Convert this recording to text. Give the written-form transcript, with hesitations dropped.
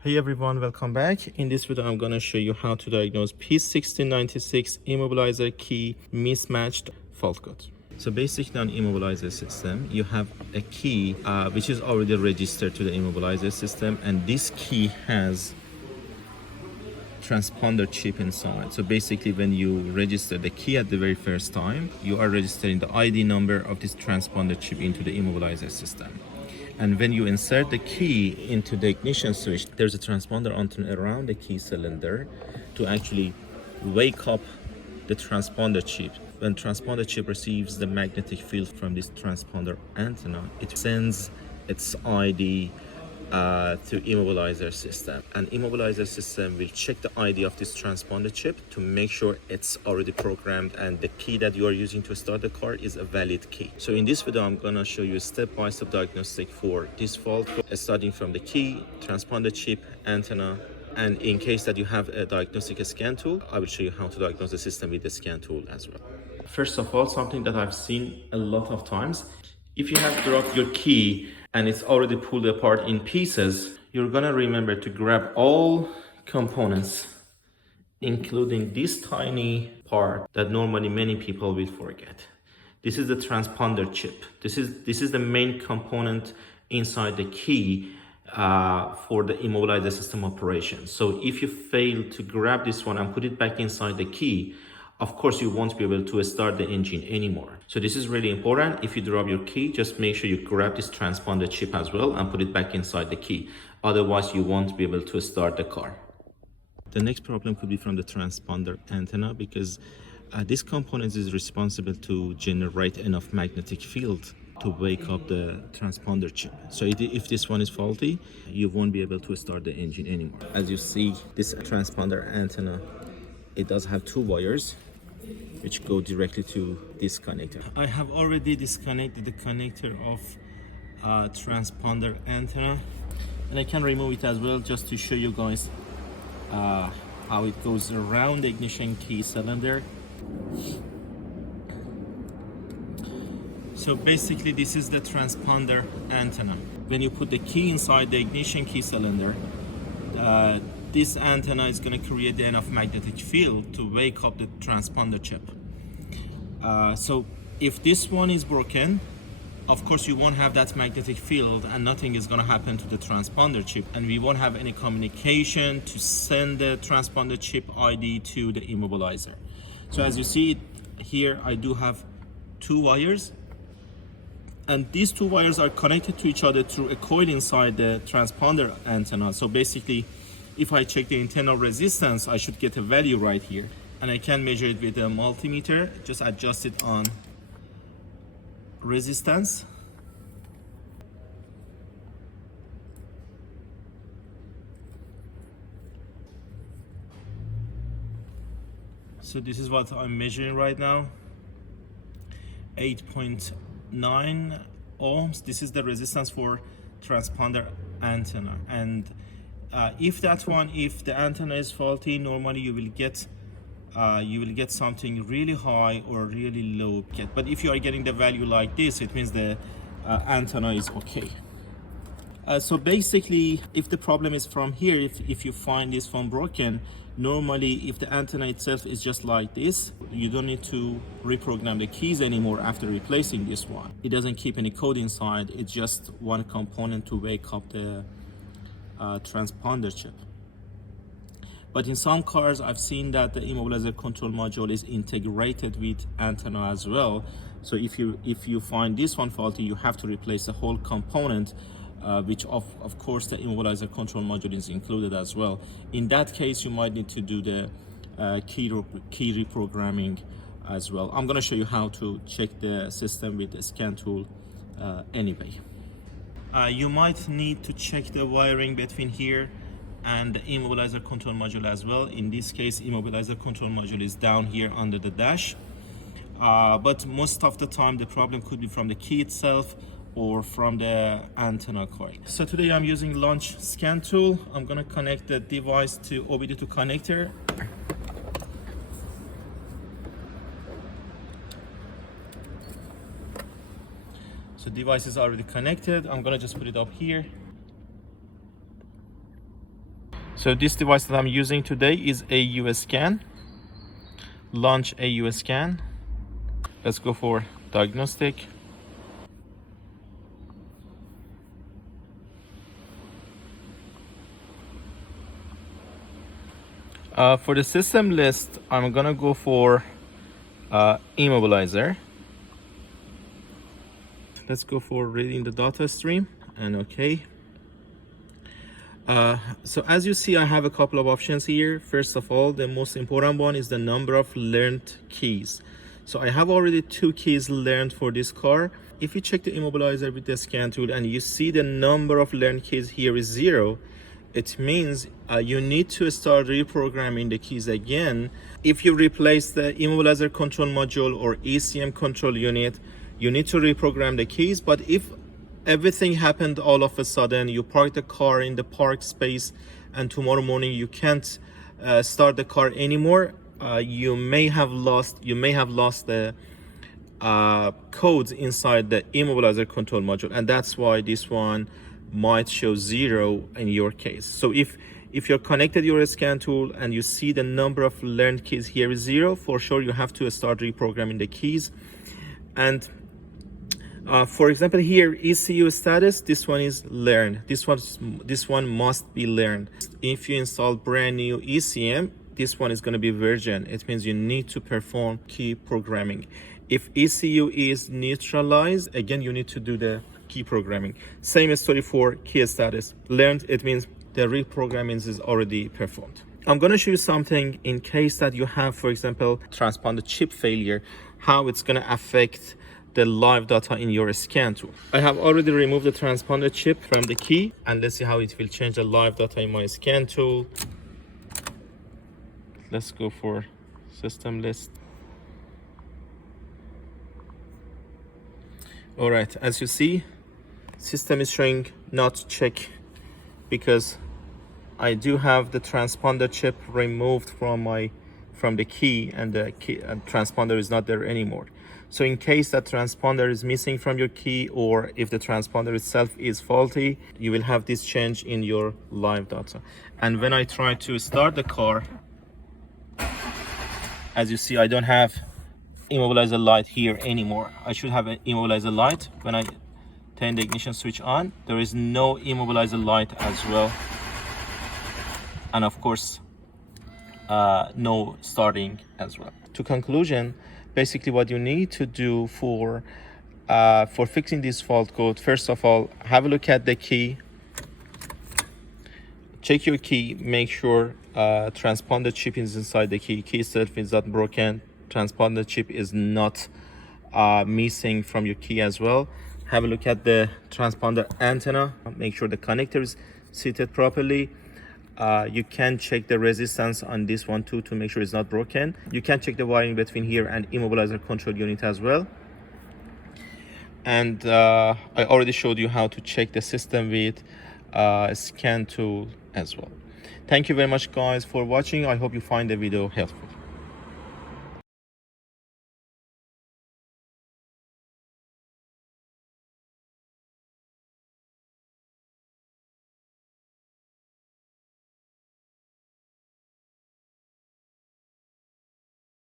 Hey everyone, welcome back. In this video, I'm going to show you how to diagnose P1696 Immobilizer Key Mismatched fault code. So basically on immobilizer system, you have a key which is already registered to the immobilizer system, and this key has transponder chip inside. So basically when you register the key at the very first time, you are registering the ID number of this transponder chip into the immobilizer system. And when you insert the key into the ignition switch, there's a transponder antenna around the key cylinder to actually wake up the transponder chip. When transponder chip receives the magnetic field from this transponder antenna, it sends its ID to immobilizer system, and immobilizer system will check the ID of this transponder chip to make sure it's already programmed and the key that you are using to start the car is a valid key. So in this video, I'm gonna show you a step-by-step diagnostic for this fault, starting from the key, transponder chip, antenna, and in case that you have a diagnostic scan tool, I will show you how to diagnose the system with the scan tool as well. First of all, something that I've seen a lot of times, if you have dropped your key and it's already pulled apart in pieces, you're gonna remember to grab all components, including this tiny part that normally many people will forget. This is the transponder chip. This is the main component inside the key for the immobilizer system operation. So if you fail to grab this one and put it back inside the key, of course you won't be able to start the engine anymore. So this is really important. If you drop your key, just make sure you grab this transponder chip as well and put it back inside the key. Otherwise you won't be able to start the car. The next problem could be from the transponder antenna, because this component is responsible to generate enough magnetic field to wake up the transponder chip. So if this one is faulty, you won't be able to start the engine anymore. As you see, this transponder antenna, it does have two wires which go directly to this connector. I have already disconnected the connector of transponder antenna, and I can remove it as well just to show you guys how it goes around the ignition key cylinder. So basically this is the transponder antenna. When you put the key inside the ignition key cylinder, this antenna is going to create enough magnetic field to wake up the transponder chip. So if this one is broken, of course you won't have that magnetic field and nothing is going to happen to the transponder chip, and we won't have any communication to send the transponder chip ID to the immobilizer. So as you see here, I do have two wires, and these two wires are connected to each other through a coil inside the transponder antenna. So basically, if I check the internal resistance, I should get a value right here, and I can measure it with a multimeter. Just adjust it on resistance. So this is what I'm measuring right now, 8.9 ohms. This is the resistance for transponder antenna, and if the antenna is faulty, normally you will get something really high or really low. But if you are getting the value like this, it means the antenna is okay. So basically, if the problem is from here, if you find this phone broken, normally if the antenna itself is just like this, you don't need to reprogram the keys anymore after replacing this one. It doesn't keep any code inside. It's just one component to wake up the transponder chip. But in some cars, I've seen that the immobilizer control module is integrated with antenna as well. So if you find this one faulty, you have to replace the whole component, which of course the immobilizer control module is included as well. In that case, you might need to do the key reprogramming as well. I'm going to show you how to check the system with the scan tool anyway. You might need to check the wiring between here and the immobilizer control module as well. In this case, immobilizer control module is down here under the dash. But most of the time, the problem could be from the key itself or from the antenna coil. So today I'm using launch scan tool. I'm gonna connect the device to OBD2 connector. So device is already connected. I'm gonna just put it up here. So this device that I'm using today is AU scan. Launch AU scan. Let's go for diagnostic. For the system list, I'm gonna go for immobilizer. Let's go for reading the data stream and okay. So as you see, I have a couple of options here. First of all, the most important one is the number of learned keys. So I have already 2 keys learned for this car. If you check the immobilizer with the scan tool and you see the number of learned keys here is 0, it means you need to start reprogramming the keys again. If you replace the immobilizer control module or ECM control unit, you need to reprogram the keys. But if everything happened all of a sudden, you park the car in the park space and tomorrow morning you can't start the car anymore, you may have lost the codes inside the immobilizer control module, and that's why this one might show 0 in your case. So if you're connected your scan tool and you see the number of learned keys here is 0, for sure you have to start reprogramming the keys. And for example, here ECU status, this one is learned. This one must be learned. If you install brand new ECM, this one is going to be version. It means you need to perform key programming. If ECU is neutralized, again you need to do the key programming. Same story for key status. Learned, it means the reprogramming is already performed. I'm going to show you something in case that you have, for example, transponder chip failure, how it's going to affect the live data in your scan tool. I have already removed the transponder chip from the key, and let's see how it will change the live data in my scan tool. Let's go for system list. All right, as you see, system is showing not check because I do have the transponder chip removed from the key, and the transponder is not there anymore. So in case that transponder is missing from your key, or if the transponder itself is faulty, you will have this change in your live data. And when I try to start the car, as you see, I don't have immobilizer light here anymore. I should have an immobilizer light. When I turn the ignition switch on, there is no immobilizer light as well. And of course, no starting as well. To conclusion, basically what you need to do for fixing this fault code, first of all, have a look at the key, check your key, make sure transponder chip is inside the key itself is not broken, transponder chip is not missing from your key as well. Have a look at the transponder antenna, make sure the connector is seated properly. You can check the resistance on this one too to make sure it's not broken. You can check the wiring between here and immobilizer control unit as well. And I already showed you how to check the system with scan tool as well. Thank you very much guys for watching. I hope you find the video helpful.